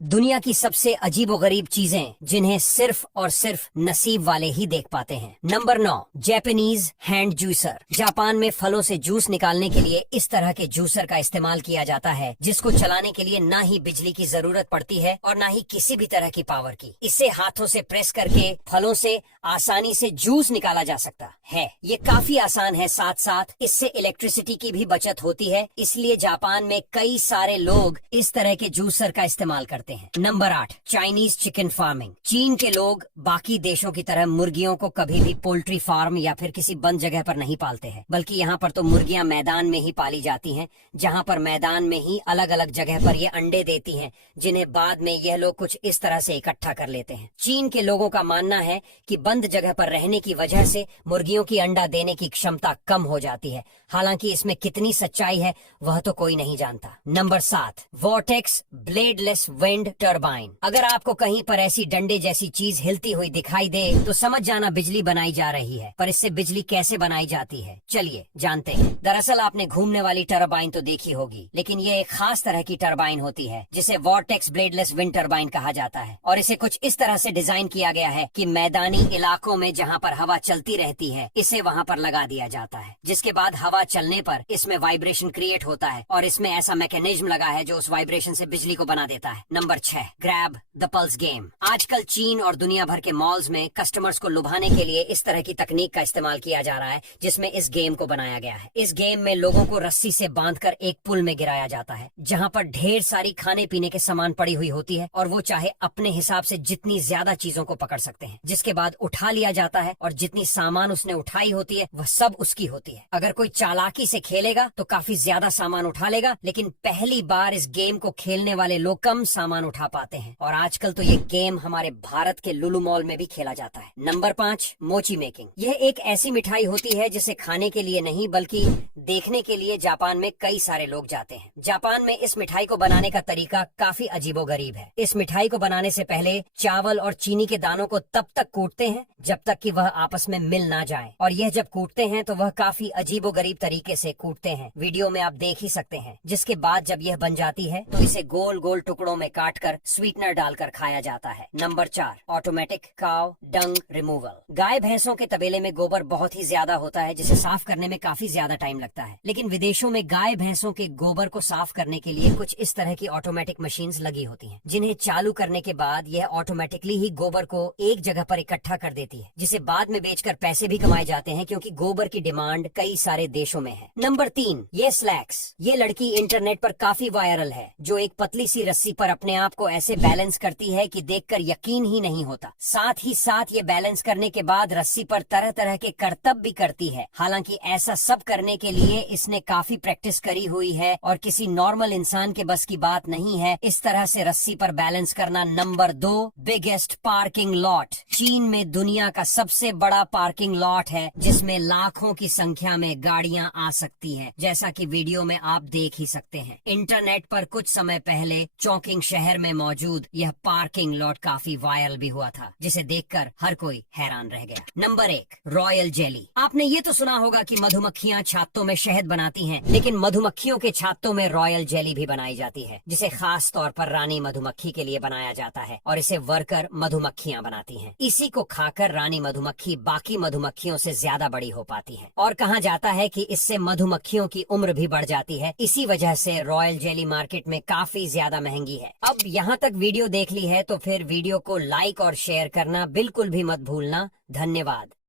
दुनिया की सबसे अजीबोगरीब चीजें जिन्हें सिर्फ और सिर्फ नसीब वाले ही देख पाते हैं। Number 9, Japanese hand juicer. Japan में फलों से जूस निकालने के लिए इस तरह के जूसर का इस्तेमाल किया जाता है जिसको चलाने के लिए ना ही बिजली की जरूरत पड़ती है और ना ही किसी भी तरह की पावर की। इसे हाथों से प्रेस करके फलों से आसानी से जूस निकाला जा सकता है। ये काफी आसान है, साथ साथ इससे इलेक्ट्रिसिटी की भी बचत होती है, इसलिए जापान में कई सारे लोग इस तरह के जूसर का इस्तेमाल करते हैं। Number 8, Chinese chicken farming. चीन के लोग बाकी देशों की तरह मुर्गियों को कभी भी पोल्ट्री फार्म या फिर किसी बंद जगह पर नहीं पालते हैं, बल्कि यहाँ पर तो मुर्गियां मैदान में ही पाली जाती हैं, जहाँ पर मैदान में ही अलग अलग जगह पर ये अंडे देती हैं, जिन्हें बाद में यह लोग कुछ इस तरह से इकट्ठा कर लेते हैं। चीन के लोगों का मानना है कि बंद जगह पर रहने की वजह से मुर्गियों की अंडा देने की क्षमता कम हो जाती है। हालांकि इसमें कितनी सच्चाई है वह तो कोई नहीं जानता। Number 7, vortex bladeless wind turbine. अगर आपको कहीं पर ऐसी डंडे जैसी चीज हिलती हुई दिखाई दे तो समझ जाना बिजली बनाई जा रही है। पर इससे बिजली कैसे बनाई जाती है, चलिए जानते हैं। दरअसल आपने घूमने वाली टर्बाइन तो देखी होगी, लेकिन ये एक खास तरह की टर्बाइन होती है जिसे वॉर्टेक्स ब्लेडलेस विंड टर्बाइन कहा जाता है। और इसे कुछ इस तरह से डिजाइन किया गया है कि मैदानी इलाकों में जहाँ पर हवा चलती रहती है इसे वहाँ पर लगा दिया जाता है, जिसके बाद हवा चलने पर इसमें वाइब्रेशन क्रिएट होता है और इसमें ऐसा मैकेनिज्म लगा है जो उस वाइब्रेशन से बिजली को बना देता है। Number 6, grab the pulse game. आजकल चीन और दुनिया भर के मॉल्स में कस्टमर्स को लुभाने के लिए इस तरह की तकनीक का इस्तेमाल किया जा रहा है जिसमें इस गेम को बनाया गया है। इस गेम में लोगों को रस्सी से बांधकर एक पुल में गिराया जाता है जहाँ पर ढेर सारी खाने पीने के सामान पड़ी हुई होती है और वो चाहे अपने हिसाब से जितनी ज्यादा चीजों को पकड़ सकते हैं, जिसके बाद उठा लिया जाता है और जितनी सामान उसने उठाई होती है वह सब उसकी होती है। अगर कोई चालाकी से खेलेगा तो काफी ज्यादा सामान उठा लेगा, लेकिन पहली बार इस गेम को खेलने वाले लोग कम सामान उठा पाते हैं और आजकल तो ये गेम हमारे भारत के लुलु मॉल में भी खेला जाता है। नंबर 5, मोची मेकिंग। यह एक ऐसी मिठाई होती है जिसे खाने के लिए नहीं बल्कि देखने के लिए जापान में कई सारे लोग जाते हैं। जापान में इस मिठाई को बनाने का तरीका काफी अजीबोगरीब है। इस मिठाई को बनाने से पहले चावल और चीनी के दानों को तब तक कूटते हैं जब तक कि वह आपस में मिल ना जाए, और यह जब कूटते हैं तो वह काफी अजीबोगरीब तरीके से कूटते हैं, वीडियो में आप देख ही सकते हैं। जिसके बाद जब यह बन जाती है तो इसे गोल गोल टुकड़ों में काटकर स्वीटनर डालकर खाया जाता है। नंबर 4, ऑटोमेटिक काव डंग रिमूवल। गाय भैंसों के तबेले में गोबर बहुत ही ज्यादा होता है जिसे साफ करने में काफी ज्यादा टाइम लगता है, लेकिन विदेशों में गाय भैंसों के गोबर को साफ करने के लिए कुछ इस तरह की ऑटोमेटिक मशीन्स लगी होती हैं, जिन्हें चालू करने के बाद यह ऑटोमेटिकली ही गोबर को एक जगह पर इकट्ठा कर देती है, जिसे बाद में बेचकर पैसे भी कमाए जाते हैं क्योंकि गोबर की डिमांड कई सारे देशों में है। नंबर 3, ये स्लैक्स। ये लड़की इंटरनेट पर काफी वायरल है, जो एक पतली सी रस्सी पर अपने आप को ऐसे बैलेंस करती है कि देखकर यकीन ही नहीं होता। साथ ही साथ ये बैलेंस करने के बाद रस्सी पर तरह तरह के करतब भी करती है। हालांकि ऐसा सब करने के लिए इसने काफी प्रैक्टिस करी हुई है और किसी नॉर्मल इंसान के बस की बात नहीं है इस तरह से रस्सी पर बैलेंस करना। Number 2, biggest parking lot. चीन में दुनिया का सबसे बड़ा पार्किंग लॉट है जिसमें लाखों की संख्या में गाड़ियां आ सकती हैं, जैसा कि वीडियो में आप देख ही सकते हैं। इंटरनेट पर कुछ समय पहले चौकिंग शहर में मौजूद यह पार्किंग लॉट काफी वायरल भी हुआ था, जिसे देखकर हर कोई हैरान रह गया। Number 1, royal jelly. आपने ये तो सुना होगा कि मधुमक्खियां छातों में शहद बनाती हैं, लेकिन मधुमक्खियों के छातों में रॉयल जेली भी बनाई जाती है, जिसे खास तौर पर रानी मधुमक्खी के लिए बनाया जाता है और इसे वर्कर मधुमक्खियां बनाती हैं। इसी को खाकर रानी मधुमक्खी बाकी मधुमक्खियों से ज्यादा बड़ी हो पाती है और कहा जाता है कि इससे मधुमक्खियों की उम्र भी बढ़ जाती है। इसी वजह से रॉयल जेली मार्केट में काफी ज्यादा महंगी है। अब यहाँ तक वीडियो देख ली है तो फिर वीडियो को लाइक और शेयर करना बिल्कुल भी मत भूलना। धन्यवाद।